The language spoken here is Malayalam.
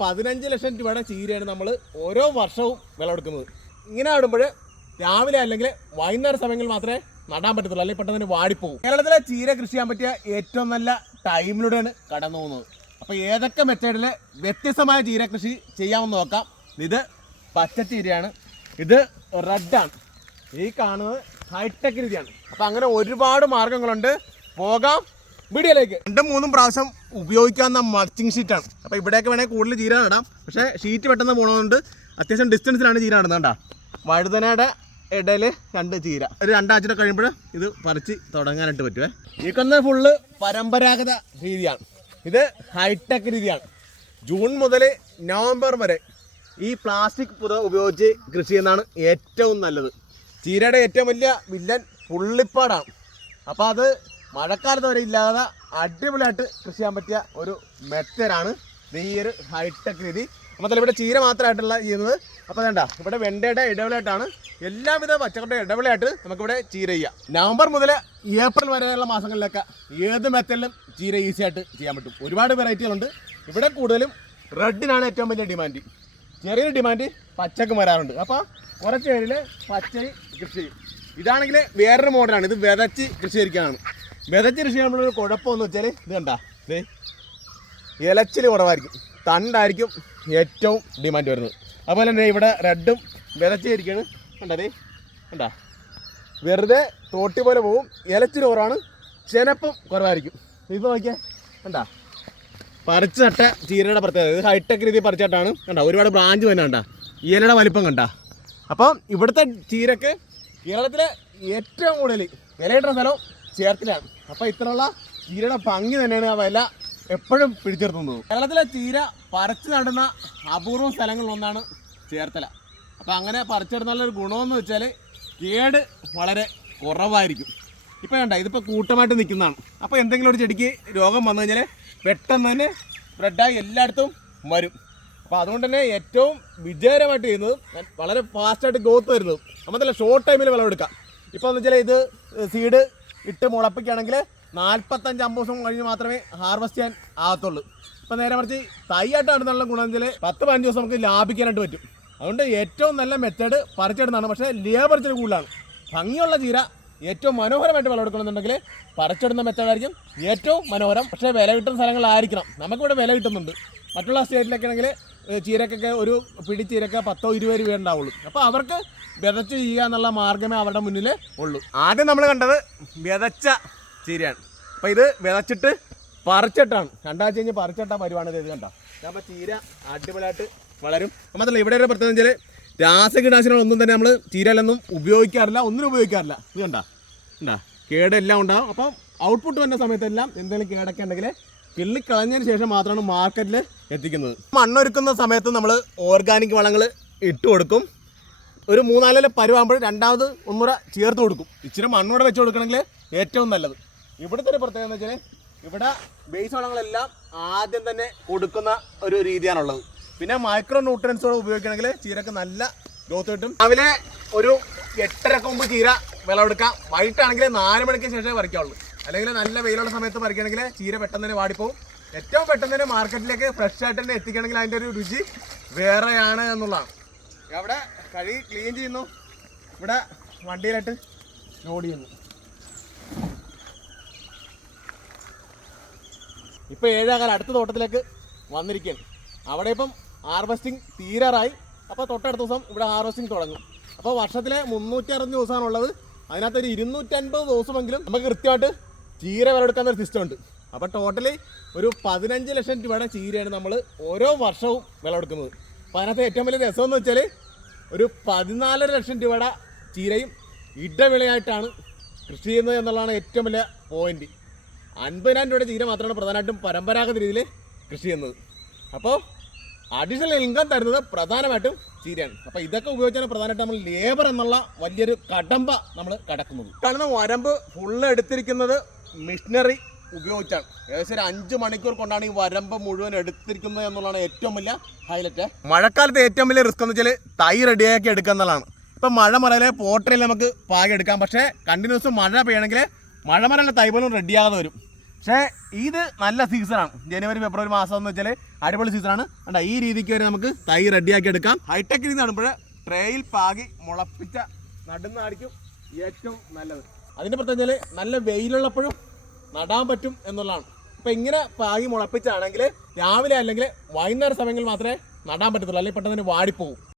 15 ലക്ഷം രൂപയുടെ ചീരയാണ് നമ്മൾ ഓരോ വർഷവും വിളവെടുക്കുന്നത്. ഇങ്ങനെ നടുമ്പോൾ രാവിലെ അല്ലെങ്കിൽ വൈകുന്നേര സമയങ്ങളിൽ മാത്രമേ നടാൻ പറ്റത്തുള്ളൂ, അല്ലെങ്കിൽ പെട്ടെന്ന് വാടിപ്പോകും. കേരളത്തിലെ ചീര കൃഷി ചെയ്യാൻ പറ്റിയ ഏറ്റവും നല്ല ടൈമിലൂടെയാണ് കടന്നു പോകുന്നത്. അപ്പോൾ ഏതൊക്കെ മെത്തേഡിൽ വ്യത്യസ്തമായ ചീര കൃഷി ചെയ്യാമെന്ന് നോക്കാം. ഇത് പച്ചച്ചീരയാണ്, ഇത് റെഡാണ്, ഈ കാണുന്നത് ഹൈടെക് രീതിയാണ്. അപ്പോൾ അങ്ങനെ ഒരുപാട് മാർഗങ്ങളുണ്ട്. പോകാം വീഡിയോയിലേക്ക്. 2-3 പ്രാവശ്യം ഉപയോഗിക്കാവുന്ന മൾച്ചിങ് ഷീറ്റാണ്. അപ്പോൾ ഇവിടെയൊക്കെ വേണമെങ്കിൽ കൂടുതൽ ചീര നടാം, പക്ഷേ ഷീറ്റ് പെട്ടെന്ന് പോകണതുകൊണ്ട് അത്യാവശ്യം ഡിസ്റ്റൻസിലാണ് ചീര നടുന്നത്. കേട്ടോ, വഴുതനയുടെ ഇടയിൽ 2 ചീര, ഒരു 2 ആഴ്ച കഴിയുമ്പോൾ ഇത് പറിച്ച് തുടങ്ങാനായിട്ട് പറ്റുമേ. ഈ കൊന്ന ഫുള്ള് പരമ്പരാഗത രീതിയാണ്, ഇത് ഹൈടെക് രീതിയാണ്. ജൂൺ മുതൽ നവംബർ വരെ ഈ പ്ലാസ്റ്റിക് പുത ഉപയോഗിച്ച് കൃഷി ചെയ്യുന്നതാണ് ഏറ്റവും നല്ലത്. ചീരയുടെ ഏറ്റവും വലിയ വില്ലൻ പുള്ളിപ്പാടാണ്. അപ്പോൾ അത് മഴക്കാലത്ത് വരെ ഇല്ലാതെ അടിപൊളിയായിട്ട് കൃഷി ചെയ്യാൻ പറ്റിയ ഒരു മെത്തേഡാണ് ഈ ഒരു ഹൈടെക് രീതി. മാത്രമല്ല ഇവിടെ ചീര മാത്രമായിട്ടുള്ള ചെയ്യുന്നത്. അപ്പോൾ വേണ്ട, ഇവിടെ വെണ്ടയുടെ ഇടവിലായിട്ടാണ് എല്ലാവിധ പച്ചക്കറിയുടെ ഇടവിലായിട്ട് നമുക്കിവിടെ ചീര ചെയ്യാം. നവംബർ മുതൽ ഏപ്രിൽ വരെയുള്ള മാസങ്ങളിലൊക്കെ ഏത് മെത്തേഡിലും ചീര ഈസി ആയിട്ട് ചെയ്യാൻ പറ്റും. ഒരുപാട് വെറൈറ്റികളുണ്ട്. ഇവിടെ കൂടുതലും റെഡിനാണ് ഏറ്റവും വലിയ ഡിമാൻഡ്. ചെറിയൊരു ഡിമാൻഡ് പച്ചക്ക് വരാറുണ്ട്. അപ്പോൾ കുറച്ച് പേരിൽ പച്ചരി കൃഷി ചെയ്യും. ഇതാണെങ്കിൽ വേറൊരു മോഡലാണ്, ഇത് വിതച്ച് കൃഷി ചെയ്യിക്കാനാണ്. വിതച്ച് കൃഷി ചെയ്യുമ്പോഴൊരു കുഴപ്പമെന്ന് വെച്ചാൽ ഇത് കണ്ടാ, ഇത് ഇലച്ചിൽ കുറവായിരിക്കും, തണ്ടായിരിക്കും ഏറ്റവും ഡിമാൻഡ് വരുന്നത്. അതുപോലെ തന്നെ ഇവിടെ റെഡും വിതച്ചിരിക്കുകയാണ്. കണ്ടതേ കണ്ടാ, വെറുതെ തോട്ടി പോലെ പോവും, ഇലച്ചിൽ കുറവാണ്, ചെനപ്പും കുറവായിരിക്കും. ഇത് നോക്കിയാൽ കണ്ടാ, പറിച്ച് നട്ട ചീരയുടെ പ്രത്യേകത ഇത് ഹൈടെക് രീതി പറിച്ചിട്ടാണ്. കണ്ട ഒരുപാട് ബ്രാഞ്ച് തന്നെ കണ്ട, ഇലയുടെ വലിപ്പം കണ്ട. അപ്പം ഇവിടുത്തെ ചീരക്ക് കേരളത്തിലെ ഏറ്റവും കൂടുതൽ വിലയിടുന്ന സ്ഥലം ചേർത്തലയാണ്. അപ്പോൾ ഇത്രയുള്ള ചീരയുടെ ഭംഗി തന്നെയാണ് ആ വില എപ്പോഴും പിടിച്ചെടുത്തുന്നത്. കേരളത്തിലെ ചീര പറിച്ച് നടുന്ന അപൂർവം സ്ഥലങ്ങളിലൊന്നാണ് ചേർത്തല. അപ്പോൾ അങ്ങനെ പറിച്ചെടുത്തുള്ളൊരു ഗുണമെന്ന് വെച്ചാൽ കേട് വളരെ കുറവായിരിക്കും. ഇപ്പോൾ വേണ്ട, ഇതിപ്പോൾ കൂട്ടമായിട്ട് നിൽക്കുന്നതാണ്. അപ്പോൾ എന്തെങ്കിലും ഒരു ചെടിക്ക് രോഗം വന്നു കഴിഞ്ഞാൽ പെട്ടെന്ന് തന്നെ സ്പ്രെഡായി എല്ലായിടത്തും വരും. അപ്പോൾ അതുകൊണ്ട് തന്നെ ഏറ്റവും വിജയകരമായിട്ട് ചെയ്യുന്നത് വളരെ ഫാസ്റ്റായിട്ട് ഗ്രോത്ത് വരുന്നത്. നമുക്കല്ല ഷോർട്ട് ടൈമിൽ വിളവെടുക്കാം. ഇപ്പോൾ എന്ന് വെച്ചാൽ ഇത് സീഡ് ഇട്ട് മുളപ്പിക്കുകയാണെങ്കിൽ 45-50 ദിവസം കഴിഞ്ഞ് മാത്രമേ ഹാർവെസ്റ്റ് ചെയ്യാൻ ആകത്തുള്ളൂ. ഇപ്പോൾ നേരെ മറിച്ച് തൈയായിട്ട് നടുന്നുള്ള ഗുണം വെച്ചാൽ 10-15 ദിവസം നമുക്ക് ലാഭിക്കാനായിട്ട് പറ്റും. അതുകൊണ്ട് ഏറ്റവും നല്ല മെത്തേഡ് പറിച്ചെടുന്നതാണ്. പക്ഷേ ലേബർ ചെറിയ കൂടുതലാണ്. ഭംഗിയുള്ള ചീര ഏറ്റവും മനോഹരമായിട്ട് വിളവെടുക്കണമെന്നുണ്ടെങ്കിൽ പറിച്ചെടുന്ന മെത്തേഡായിരിക്കും ഏറ്റവും മനോഹരം. പക്ഷേ വില കിട്ടുന്ന സ്ഥലങ്ങളായിരിക്കണം. നമുക്കിവിടെ വില കിട്ടുന്നുണ്ട്. മറ്റുള്ള സ്റ്റേറ്റിലൊക്കെ ആണെങ്കിൽ ചീരക്കൊക്കെ ഒരു പിടി ചീരക്ക് 10-20 രൂപ ഉണ്ടാവുള്ളൂ. അപ്പോൾ അവർക്ക് വിതച്ച് ചെയ്യുക എന്നുള്ള മാർഗ്ഗമേ അവരുടെ മുന്നിൽ ഉള്ളൂ. ആദ്യം നമ്മൾ കണ്ടത് വിതച്ച ചീരയാണ്. അപ്പോൾ ഇത് വിതച്ചിട്ട് പറിച്ചിട്ടാണ് 2 ആഴ്ച കഴിഞ്ഞ് പറിച്ചിട്ട പരിപാടി ഇത് കണ്ട. അപ്പോൾ ചീര അടിപൊളിയായിട്ട് വളരും. മാത്രമല്ല ഇവിടെ ഒരു പ്രത്യേകത വെച്ചാൽ രാസകീടനാശിനികളൊന്നും തന്നെ നമ്മൾ ചീരയിലൊന്നും ഉപയോഗിക്കാറില്ല, ഒന്നിനും ഉപയോഗിക്കാറില്ല. ഇത് കണ്ടാ കേടെല്ലാം ഉണ്ടാകും. അപ്പം ഔട്ട്പുട്ട് വരുന്ന സമയത്തെല്ലാം എന്തെങ്കിലും കേടൊക്കെ ഉണ്ടെങ്കിൽ കിള്ളിക്കളഞ്ഞതിന് ശേഷം മാത്രമാണ് മാർക്കറ്റിൽ എത്തിക്കുന്നത്. മണ്ണൊരുക്കുന്ന സമയത്ത് നമ്മൾ ഓർഗാനിക് വളങ്ങൾ ഇട്ട് കൊടുക്കും. ഒരു 3-4 പരുവാകുമ്പോൾ രണ്ടാമത് ഒന്നുകൂടെ ചേർത്ത് കൊടുക്കും. ഇച്ചിരി മണ്ണോടെ വെച്ച് കൊടുക്കണമെങ്കിൽ ഏറ്റവും നല്ലത്. ഇവിടുത്തെ ഒരു പ്രത്യേകത എന്ന് വെച്ചാൽ ഇവിടെ ബേസ് വളങ്ങളെല്ലാം ആദ്യം തന്നെ കൊടുക്കുന്ന ഒരു രീതിയാണുള്ളത്. പിന്നെ മൈക്രോ ന്യൂട്രിയൻസോടെ ഉപയോഗിക്കണമെങ്കിൽ ചീരക്ക് നല്ല ഗ്രോത്ത് കിട്ടും. രാവിലെ ഒരു 8:30 മുമ്പ് ചീര വിളവെടുക്കാം. വൈകിട്ടാണെങ്കിൽ 4 മണിക്ക് ശേഷമേ പറിക്കാവുള്ളൂ. അല്ലെങ്കിൽ നല്ല വെയിലുള്ള സമയത്ത് പറിക്കണമെങ്കിൽ ചീര പെട്ടെന്ന് തന്നെ വാടിപ്പോവും. ഏറ്റവും പെട്ടെന്ന് തന്നെ മാർക്കറ്റിലേക്ക് ഫ്രഷ് ആയിട്ട് തന്നെ എത്തിക്കണമെങ്കിൽ അതിൻ്റെ ഒരു രുചി വേറെയാണ് എന്നുള്ളതാണ്. അവിടെ കഴുകി ക്ലീൻ ചെയ്യുന്നു, ഇവിടെ വണ്ടിയിലായിട്ട് ലോഡ് ചെയ്യുന്നു. ഇപ്പോൾ 7 അടുത്ത തോട്ടത്തിലേക്ക് വന്നിരിക്കുകയാണ്. അവിടെ ഇപ്പം ഹാർവെസ്റ്റിംഗ് തീരാറായി. അപ്പോൾ തൊട്ടടുത്ത ദിവസം ഇവിടെ ഹാർവെസ്റ്റിംഗ് തുടങ്ങും. അപ്പോൾ വർഷത്തിലെ 360 ദിവസമാണുള്ളത്. അതിനകത്തൊരു 250 ദിവസമെങ്കിലും നമുക്ക് കൃത്യമായിട്ട് ചീര വിളവെടുക്കാനൊരു സിസ്റ്റം ഉണ്ട്. അപ്പോൾ ടോട്ടലി ഒരു 15 ലക്ഷം രൂപയുടെ ചീരയാണ് നമ്മൾ ഓരോ വർഷവും വിളവെടുക്കുന്നത്. അപ്പോൾ അതിനകത്ത് ഏറ്റവും വലിയ രസമെന്ന് വെച്ചാൽ ഒരു 14 ലക്ഷം രൂപയുടെ ചീരയും ഇടവിളയായിട്ടാണ് കൃഷി ചെയ്യുന്നത് എന്നുള്ളതാണ് ഏറ്റവും വലിയ പോയിന്റ്. 50,000 രൂപയുടെ ചീര മാത്രമാണ് പ്രധാനമായിട്ടും പരമ്പരാഗത രീതിയിൽ കൃഷി ചെയ്യുന്നത്. അപ്പോൾ അഡീഷണൽ ഇൻകം തരുന്നത് പ്രധാനമായിട്ടും ചീരയാണ്. അപ്പോൾ ഇതൊക്കെ ഉപയോഗിച്ചാണ് പ്രധാനമായിട്ടും നമ്മൾ ലേബർ എന്നുള്ള വലിയൊരു കടമ്പ നമ്മൾ കടക്കുന്നത്. കാണുന്ന വരമ്പ് ഫുള്ള് എടുത്തിരിക്കുന്നത് മെഷീനറി ഉപയോഗിച്ചാണ്. ഏകദേശം ഒരു 5 മണിക്കൂർ കൊണ്ടാണ് ഈ വരമ്പ് മുഴുവൻ എടുത്തിരിക്കുന്നത് എന്നുള്ളതാണ് ഏറ്റവും വലിയ ഹൈലൈറ്റ്. മഴക്കാലത്ത് ഏറ്റവും വലിയ റിസ്ക് എന്ന് വെച്ചാൽ തൈ റെഡിയാക്കി എടുക്കുക എന്നുള്ളതാണ്. ഇപ്പം മഴമറയിലെ പോട്ടറിൽ നമുക്ക് പാകി എടുക്കാം. പക്ഷേ കണ്ടിന്യൂസ് മഴ പെയ്യണമെങ്കിൽ മഴമറയിലെ തൈ പോലും റെഡിയാകാതെ വരും. പക്ഷേ ഇത് നല്ല സീസണാണ്. ജനുവരി ഫെബ്രുവരി മാസം എന്ന് വെച്ചാൽ അടിപൊളി സീസണാണ്. കണ്ട ഈ രീതിക്ക് വരെ നമുക്ക് തൈ റെഡിയാക്കി എടുക്കാം. ഹൈടെക് രീതി നടുമ്പോൾ ട്രേയിൽ പാകി മുളപ്പിച്ച നടുന്നതായിരിക്കും ഏറ്റവും നല്ലത്. അതിൻ്റെ പ്രത്യേകത നല്ല വെയിലുള്ളപ്പോഴും നടാൻ പറ്റും എന്നുള്ളതാണ്. ഇപ്പം ഇങ്ങനെ പാകി മുളപ്പിച്ചാണെങ്കിൽ രാവിലെ അല്ലെങ്കിൽ വൈകുന്നേര സമയങ്ങളിൽ മാത്രമേ നടാൻ പറ്റത്തുള്ളൂ, അല്ലെങ്കിൽ പെട്ടെന്ന് വാടിപ്പോകും.